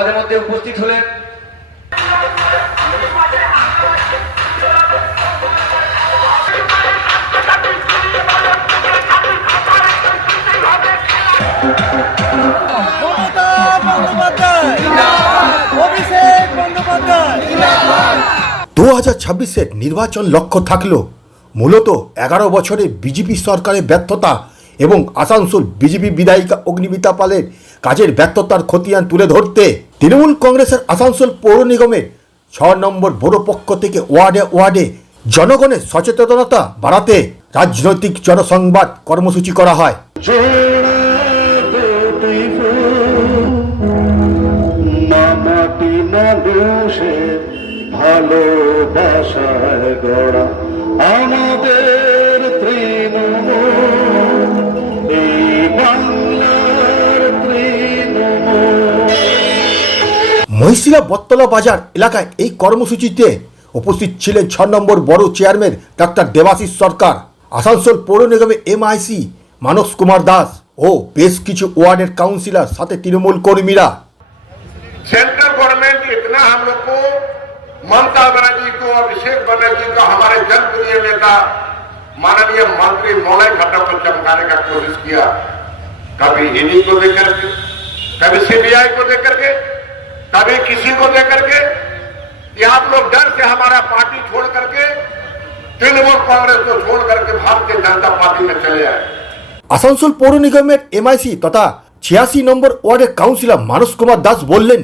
আমাদের মধ্যে উপস্থিত হলেন অভিষেক বন্দ্যোপাধ্যায়। 2026-এর নির্বাচন লক্ষ্য থাকলেও মূলত 11 বছরে বিজেপি সরকারের ব্যর্থতা এবং আসানসোল বিজেপি বিধায়িকা অগ্নিমিতা পালের কাজের ব্যর্থতার খতিয়ান তুলে ধরতে তৃণমূল কংগ্রেসের আসানসোল পৌর নিগমের 6 নম্বর বড় পক্ষ থেকে ওয়ার্ডে ওয়ার্ডে জনগণের সচেতনতা বাড়াতে রাজনৈতিক জনসংবাদ কর্মসূচি করা হয়। ভালোবাসায় গড়া আমাদের তৃণমূল, এই বাংলার তৃণমূল। মহিশিলা বটতলা বাজার এলাকায় এই কর্মসূচিতে উপস্থিত ছিলেন 6 নম্বর বড় চেয়ারম্যান ডাক্তার দেবাশিস সরকার, আসানসোল পৌর নিগমের MIC মানস কুমার দাস ও বেশ কিছু ওয়ার্ডের কাউন্সিলর, সাথে তৃণমূল কর্মীরা। सेंट्रल गवर्नमेंट इतना हम लोग को ममता बनर्जी को, अभिषेक बनर्जी को, हमारे जनप्रिय नेता माननीय मंत्री मौलाई खट्टर को चमकाने का कोशिश किया, कभी ईडी को लेकर के, कभी CBI को लेकर के, कभी किसी को लेकर के। ये आप लोग डर से हमारा पार्टी छोड़ करके तृणमूल कांग्रेस को छोड़ करके भारतीय जनता पार्टी में चले आए। আসানসোল পৌর নিগমের MIC তথা 86 নম্বর ওয়ার্ডের কাউন্সিলর মানস কুমার দাস বললেন,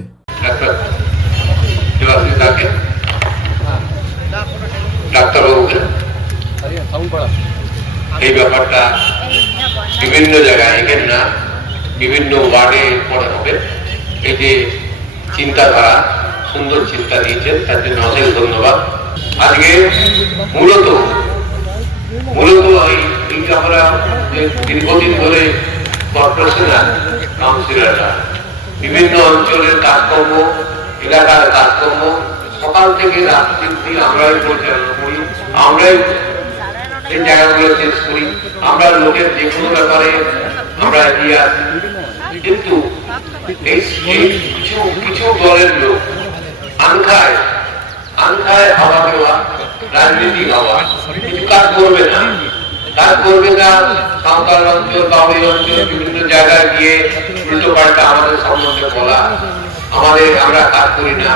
ডাক্তারবাবুকে এই ব্যাপারটা বিভিন্ন জায়গায় এখানে না, বিভিন্ন ওয়ার্ডে পড়া হবে। এই যে চিন্তাধারা, সুন্দর চিন্তা দিয়েছেন, তার জন্য অনেক ধন্যবাদ। আজকে মূলত আমরা দীর্ঘদিন ধরে কর্পোরেশনাল কাউন্সিলররা বিভিন্ন অঞ্চলের কাজকর্ম, এলাকার কাজকর্ম সকাল থেকে রাত্রি আমরাই পরিচালনা করি, আমরাই এই জায়গাগুলো চেঞ্জ করি, আমরা লোকের যে কোনো ব্যাপারে আমরা এগিয়ে আসি। কিন্তু এই কিছু দলের লোক আনখায় হাওয়া দেওয়া, রাজনীতি হাওয়া, কিছু কাজ করবে না, সাঁওতাল অঞ্চল, বাউরি অঞ্চল, বিভিন্ন জায়গায় গিয়ে উল্টো পাল্টা আমাদের সম্বন্ধে বলা, আমরা কাজ করি না,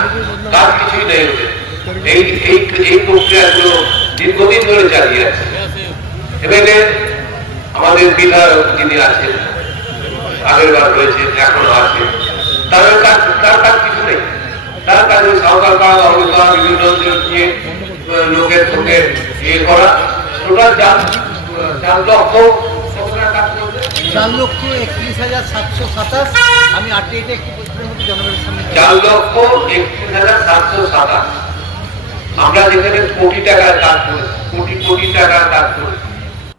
কাজ কিছুই নেই ওদের। এই প্রক্রিয়াগুলো দীর্ঘদিন ধরে চালিয়ে আছে। এবারে আমাদের বিধায়ক যিনি আছেন, আগের বার রয়েছে, এখনো আছে, তার কাজ কিছু নেই। তার কাজে সাঁওতাল পাড়া, বাউরি পাড়া, বিভিন্ন অঞ্চল গিয়ে লোকের সঙ্গে ইয়ে করা। টোটাল 4,31,727। আমি আটটা একটি জনগণের সামনে 4,31,727। আমরা যেখানে কোটি টাকার কাজ করি, কোটি টাকার কাজ করি।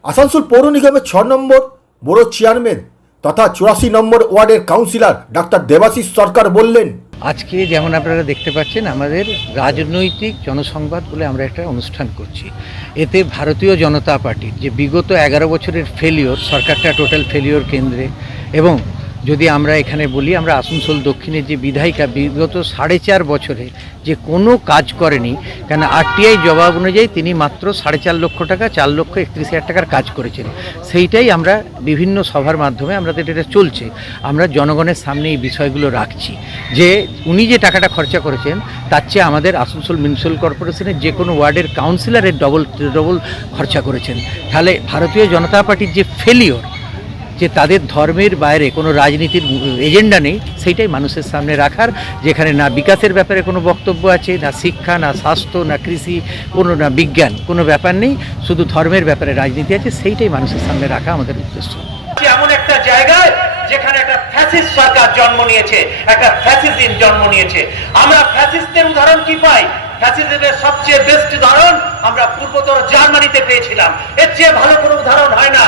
আসানসোল পৌর নিগমের 6 নম্বর বড় চেয়ারম্যান তথা 84 নম্বর ওয়ার্ডের কাউন্সিলর ডাক্তার দেবাশিস সরকার বললেন, আজকে যেমন আপনারা দেখতে পাচ্ছেন আমাদের রাজনৈতিক জনসংবাদ বলে আমরা একটা অনুষ্ঠান করছি। এতে ভারতীয় জনতা পার্টির যে বিগত 11 বছরের ফেলিওর, সরকারটা টোটাল ফেলিওর কেন্দ্রে, এবং যদি আমরা এখানে বলি আমরা আসানসোল দক্ষিণের যে বিধায়িকা বিগত 4.5 বছরে যে কোনো কাজ করেনি, কেন RTI জবাব অনুযায়ী তিনি মাত্র 4.5 লক্ষ টাকা, 4,31,000 টাকার কাজ করেছেন। সেইটাই আমরা বিভিন্ন সভার মাধ্যমে আমাদের এটা চলছে, আমরা জনগণের সামনে এই বিষয়গুলো রাখছি যে উনি যে টাকাটা খরচা করেছেন তার চেয়ে আমাদের আসানসোল মিউনিসিপ্যাল কর্পোরেশনের যে কোনো ওয়ার্ডের কাউন্সিলরের ডবল খরচা করেছেন। তাহলে ভারতীয় জনতা পার্টির যে ফেলিওর, যে তাদের ধর্মের বাইরে কোনো রাজনীতির এজেন্ডা নেই, সেইটাই মানুষের সামনে রাখার, যেখানে না বিকাশের ব্যাপারে কোনো বক্তব্য আছে, না শিক্ষা, না স্বাস্থ্য, না কৃষি, কোনো না বিজ্ঞান, কোনো ব্যাপার নেই, শুধু ধর্মের ব্যাপারে রাজনীতি আছে, সেইটাই মানুষের সামনে রাখা আমাদের উদ্দেশ্য। এমন একটা জায়গায় যেখানে একটা ফ্যাসিস্ট সরকার জন্ম নিয়েছে, একটা ফ্যাসিজম জন্ম নিয়েছে। আমরা ফ্যাসিস্টের উদাহরণ কি পাই? ফ্যাসিজমের সবচেয়ে বেস্ট উদাহরণ আমরা পূর্বতর জার্মানিতে পেয়েছিলাম। এর চেয়ে ভালো কোনো উদাহরণ হয় না।